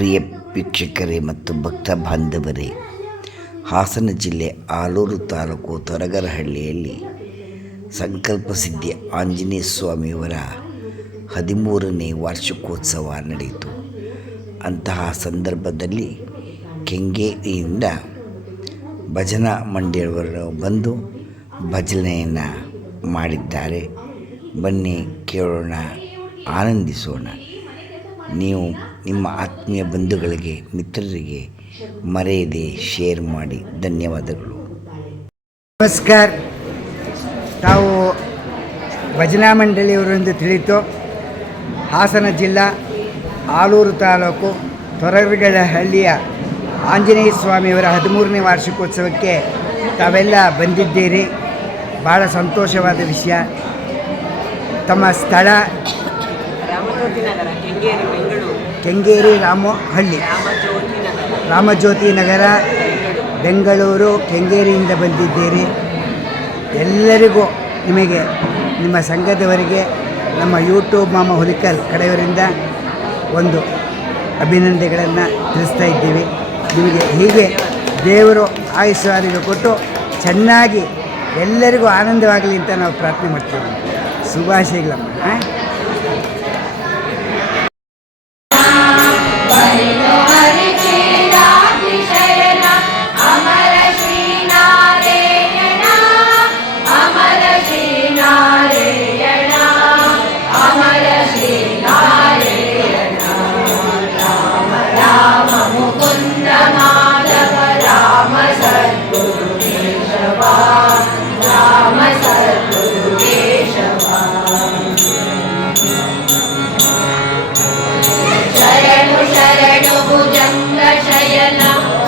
ಪ್ರಿಯ ವೀಕ್ಷಕರೇ ಮತ್ತು ಭಕ್ತ ಬಾಂಧವರೇ, ಹಾಸನ ಜಿಲ್ಲೆ ಆಲೂರು ತಾಲೂಕು ತೊರಗರಹಳ್ಳಿಯಲ್ಲಿ ಸಂಕಲ್ಪ ಸಿದ್ಧಿ ಆಂಜನೇಯ ಸ್ವಾಮಿಯವರ 13ನೇ ವಾರ್ಷಿಕೋತ್ಸವ ನಡೆಯಿತು. ಅಂತಹ ಸಂದರ್ಭದಲ್ಲಿ ಕೆಂಗೇರಿಯಿಂದ ಭಜನಾ ಮಂಡಳಿಯವರು ಬಂದು ಭಜನೆಯನ್ನು ಮಾಡಿದ್ದಾರೆ. ಬನ್ನಿ ಕೇಳೋಣ, ಆನಂದಿಸೋಣ. ನೀವು ನಿಮ್ಮ ಆತ್ಮೀಯ ಬಂಧುಗಳಿಗೆ, ಮಿತ್ರರಿಗೆ ಮರೆಯದೆ ಶೇರ್ ಮಾಡಿ. ಧನ್ಯವಾದಗಳು. ನಮಸ್ಕಾರ. ತಾವು ಭಜನಾ ಮಂಡಳಿಯವರೆಂದು ತಿಳಿತು. ಹಾಸನ ಜಿಲ್ಲಾ ಆಲೂರು ತಾಲೂಕು ತೊರಗರಹಳ್ಳಿಯ ಆಂಜನೇಯ ಸ್ವಾಮಿಯವರ 13ನೇ ವಾರ್ಷಿಕೋತ್ಸವಕ್ಕೆ ತಾವೆಲ್ಲ ಬಂದಿದ್ದೀರಿ. ಭಾಳ ಸಂತೋಷವಾದ ವಿಷಯ. ತಮ್ಮ ಸ್ಥಳ ಕೆಂಗೇರಿ ರಾಮಜ್ಯೋತಿ ನಗರ, ಬೆಂಗಳೂರು, ಕೆಂಗೇರಿಯಿಂದ ಬಂದಿದ್ದೀರಿ. ಎಲ್ಲರಿಗೂ, ನಿಮಗೆ, ನಿಮ್ಮ ಸಂಘದವರಿಗೆ, ನಮ್ಮ ಯೂಟ್ಯೂಬ್ ಮಾಮ ಹುಲಿಕಲ್ ಕಡೆಯವರಿಂದ ಒಂದು ಅಭಿನಂದನೆಗಳನ್ನು ತಿಳಿಸ್ತಾ ಇದ್ದೀವಿ. ನಿಮಗೆ ಹೀಗೆ ದೇವರು ಆಯುಷ್ಯ ಕೊಟ್ಟು ಚೆನ್ನಾಗಿ ಎಲ್ಲರಿಗೂ ಆನಂದವಾಗಲಿ ಅಂತ ನಾವು ಪ್ರಾರ್ಥನೆ ಮಾಡ್ತೀವಿ. ಶುಭಾಶಯಗಳಮ್ಮ.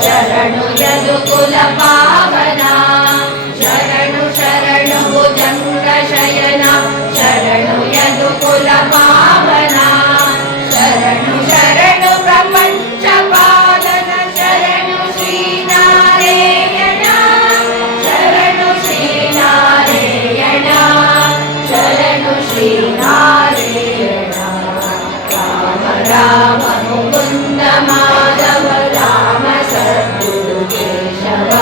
ಶರಣು ಯದುಕುಲ ಪಾವನ, ಶರಣು ಶರಣು ಭುಜಂಗ ಶಯನ, ಶರಣು ಯದುಕುಲ ಪಾವನ, ಶರಣು ಶರಣು ಪ್ರಪಂಚ ಪಾಲನ, ಶರಣು ಶ್ರೀನಾರಾಯಣ, ಶರಣು ಶ್ರೀನಾರಾಯಣ, ಶರಣು ಶ್ರೀನಾರಾಯಣ. ರಾಮ ರಾಮ ಮುಕುಂದ ಮಾಧವ, ರಾಮ ಸದ್ಗುರು ಕೇಶವ,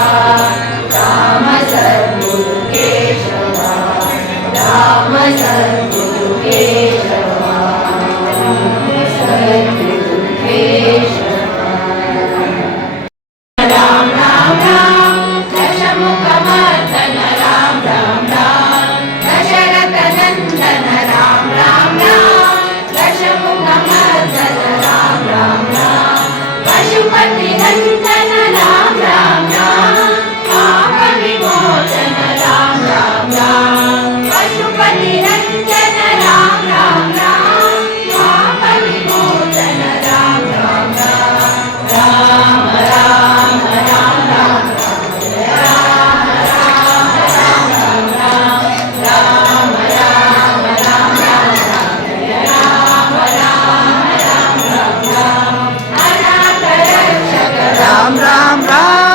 ರಾಮ ಸದ್ಗುರು ಕೇಶವ, ರಾಮ ಸದ್ಗುರು ಕೇಶವ, ಸದ್ಗುರು ಕೇಶವ. ರಾಮ ರಾಮ ರಾಮ ದಶಮುಖ ಮರ್ದನ, ರಾಮ ರಾಮ ರಾಮ ದಶರಥ ನಂದನ, ರಾಮ ರಾಮ ರಾಮ ದಶಮುಖ ಮರ್ದನ, ರಾಮ ರಾಮ ರಾಮ ಪಶುಪತಿ ನಂದನ, ರಾಮ ರಾಮ ರಾಮ ಪಾಪ ವಿಮೋಚನ, ರಾಮ ರಾಮ ರಾಮ ಪಶುಪತಿ ನಂದನ, ರಾಮ ರಾಮ ರಾಮ ಪಾಪ ವಿಮೋಚನ, ರಾಮ ರಾಮ ರಾಮ, ರಾಮ ರಾಮ ರಾಮ राम राम राम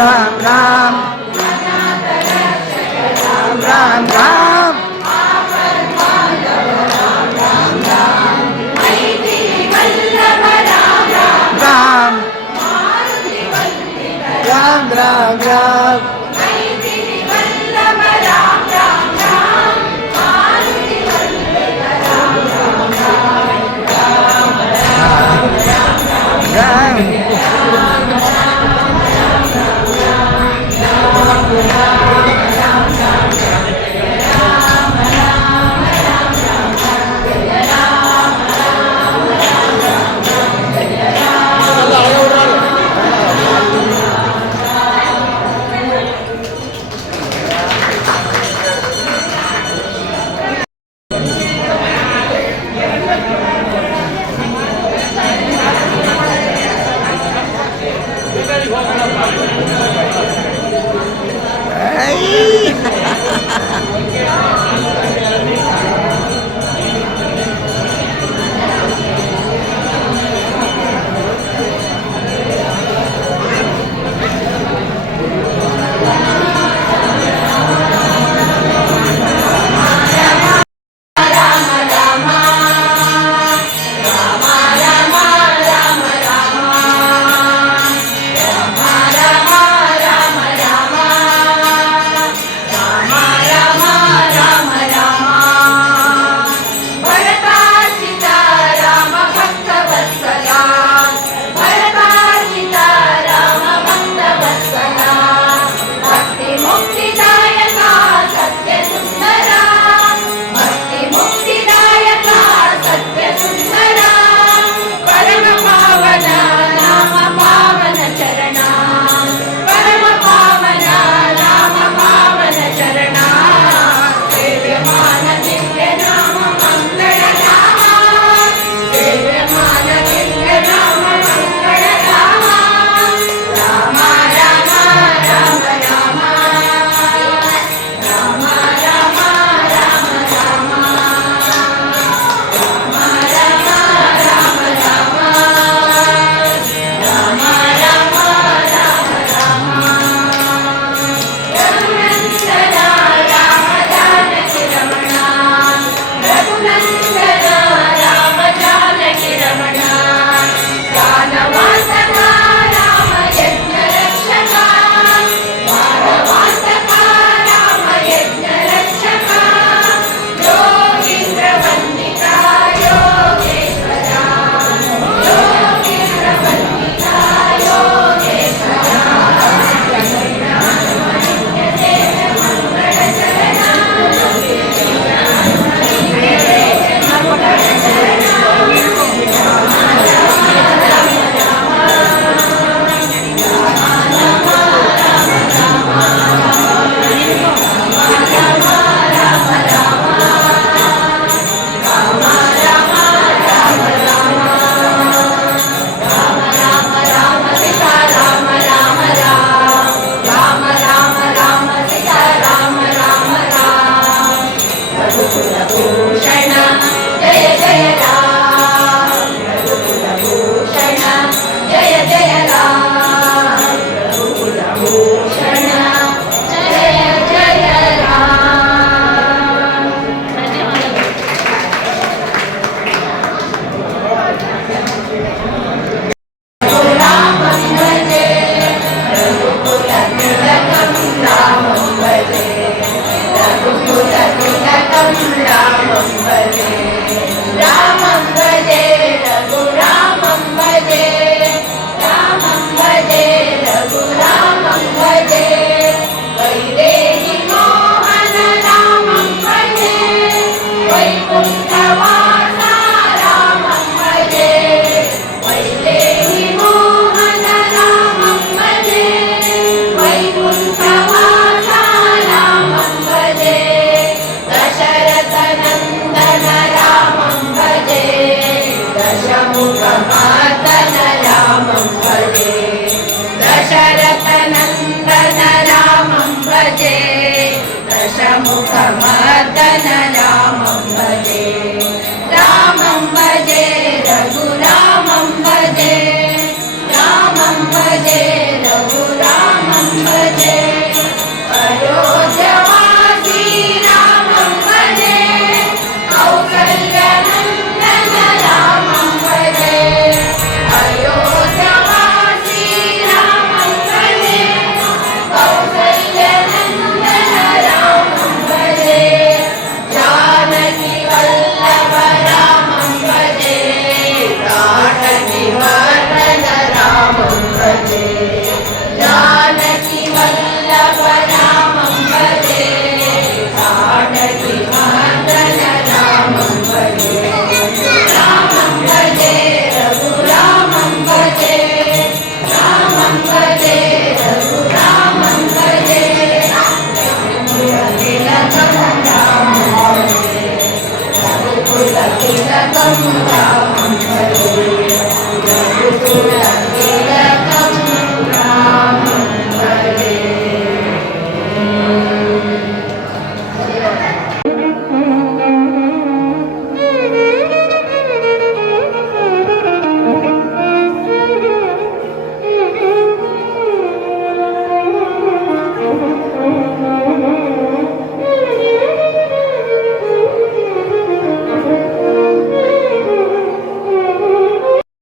राम राम राम राम राम राम राम